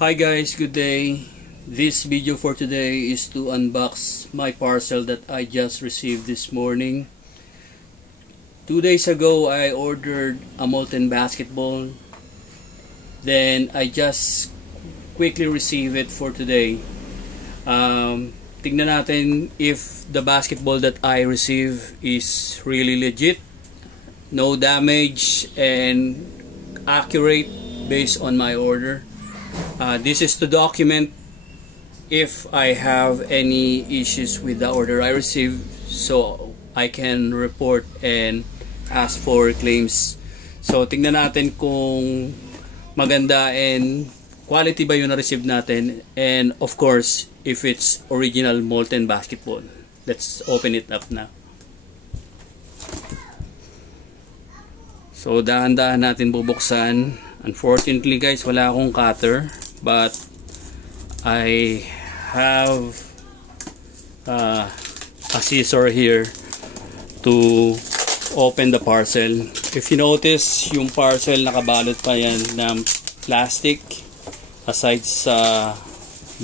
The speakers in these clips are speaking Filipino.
Hi guys, good day. This video for today is to unbox my parcel that I just received this morning. 2 days ago I ordered a molten basketball. Then I just quickly received it for today. Tignan natin if the basketball that I received is really legit, no damage, and accurate based on my order. This is to document if I have any issues with the order I received, so I can report and ask for claims. So tingnan natin kung maganda and quality ba yung na-receive natin, and of course if it's original molten basketball. Let's open it up now. So dahan-dahan natin bubuksan. Unfortunately guys, wala akong cutter, but I have a scissor here to open the parcel. If you notice, yung parcel nakabalot pa yan ng plastic aside sa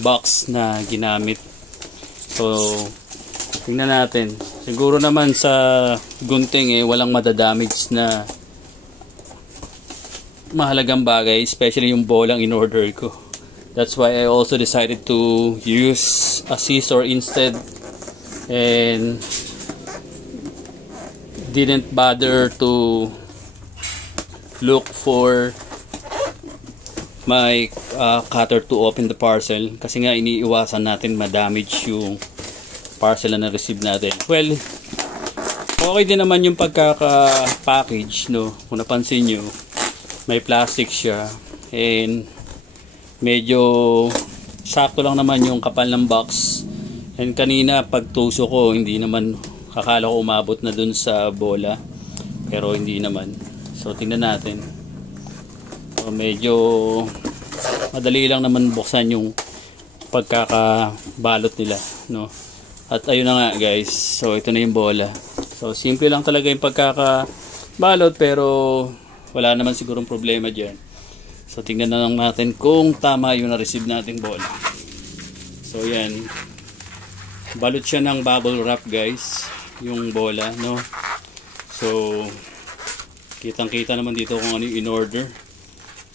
box na ginamit. So tingnan natin. Siguro naman sa gunting walang madadamage na mahalagang bagay, especially yung bolang in order ko. That's why I also decided to use a scissor instead and didn't bother to look for my cutter to open the parcel, kasi nga iniiwasan natin ma-damage yung parcel na na-receive natin. Well, okay din naman yung pagkaka-package, no? Kung napansin nyo, may plastic siya and medyo sakto lang naman yung kapal ng box. And kanina pagtuso ko, hindi naman, akala ko umabot na dun sa bola, pero hindi naman. So tingnan natin. So, medyo madali lang naman buksan yung pagkakabalot nila, no? At ayun na nga guys, so ito na yung bola. So simple lang talaga yung pagkakabalot, pero wala naman sigurong problema dyan. So tingnan na lang natin kung tama yung na-receive nating bola. So yan, balot siya ng bubble wrap guys, yung bola, no? So kitang kita naman dito kung ano yung in-order.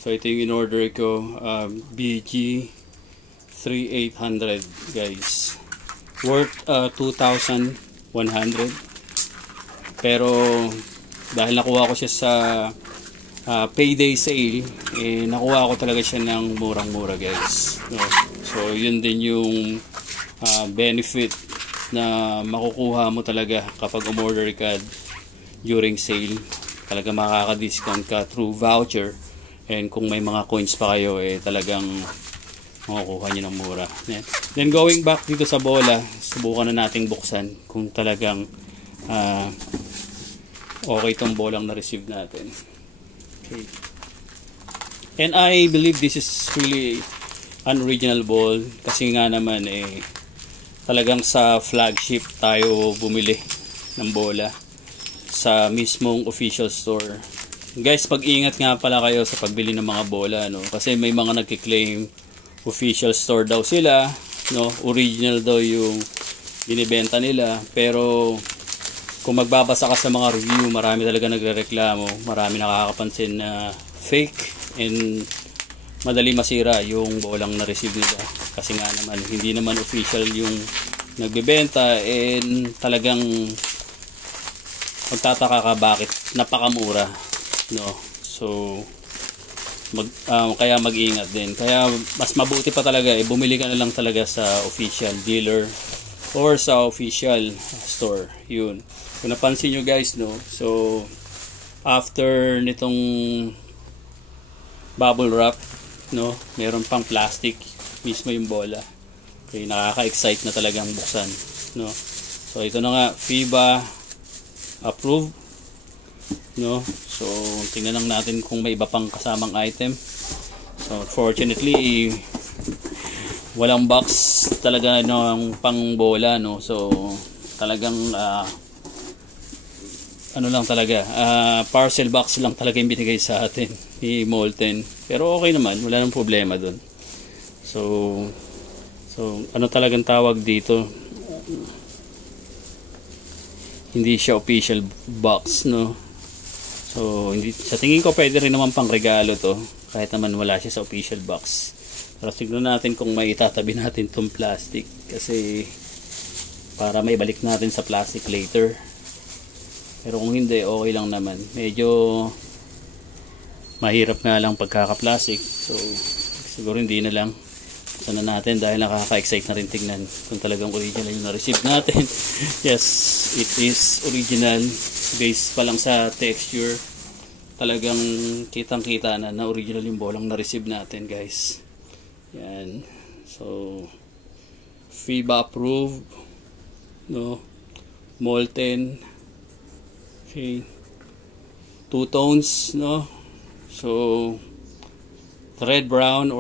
So ito yung in-order ko, BG 3800 guys, worth 2,100. Pero dahil nakuha ko siya sa payday sale, nakuha ko talaga siya ng murang-mura guys, no? So yun din yung benefit na makukuha mo talaga kapag umorder ka during sale. Talaga makaka-discount ka through voucher, and kung may mga coins pa kayo, talagang makukuha nyo ng mura. Then going back dito sa bola, subukan na nating buksan kung talagang okay tong bolang na-receive natin. Okay. And I believe this is really an original ball, kasi nga naman talagang sa flagship tayo bumili ng bola, sa mismong official store. Guys, pag-ingat nga pala kayo sa pagbili ng mga bola, no? Kasi may mga nagki-claim official store daw sila, no? Original daw yung binibenta nila, pero kung magbabasa ka sa mga review, marami talaga nagrereklamo, marami nakakapansin na fake and madali masira yung bolang na-receive nila, kasi nga naman hindi naman official yung nagbebenta, and talagang magtataka ka bakit napakamura, no? So kaya mag-ingat din. Kaya mas mabuti pa talaga bumili ka na lang talaga sa official dealer or sa official store. Yun. Kung napansin nyo guys, no? So after nitong bubble wrap, no, meron pang plastic mismo yung bola. Okay, nakaka-excite na talagang buksan, no? So ito na nga, FIBA approved, no? So tingnan lang natin kung may iba pang kasamang item. So fortunately walang box talaga ng pang bola, no? So talagang ano lang talaga, parcel box lang talaga yung binigay sa atin ni Molten. Pero okay naman, wala nang problema dun. So ano talagang tawag dito, hindi siya official box, no? So hindi, sa tingin ko pwede rin naman pang regalo to kahit naman wala siya sa official box. Pero tignan natin kung may itatabi natin tong plastic, kasi para may balik natin sa plastic later. Pero kung hindi, okay lang naman. Medyo mahirap nga lang pagkaka-plastic, so siguro hindi na lang. Sana natin dahil nakaka-excite na rin tignan kung talagang original yung na-receive natin. Yes, it is original. Based pa lang sa texture, talagang kitang-kita na original yung bolang na-receive natin, guys. Yan. So, FIBA approved, no? Molten. Okay. 2 tones, no? So, red, brown, or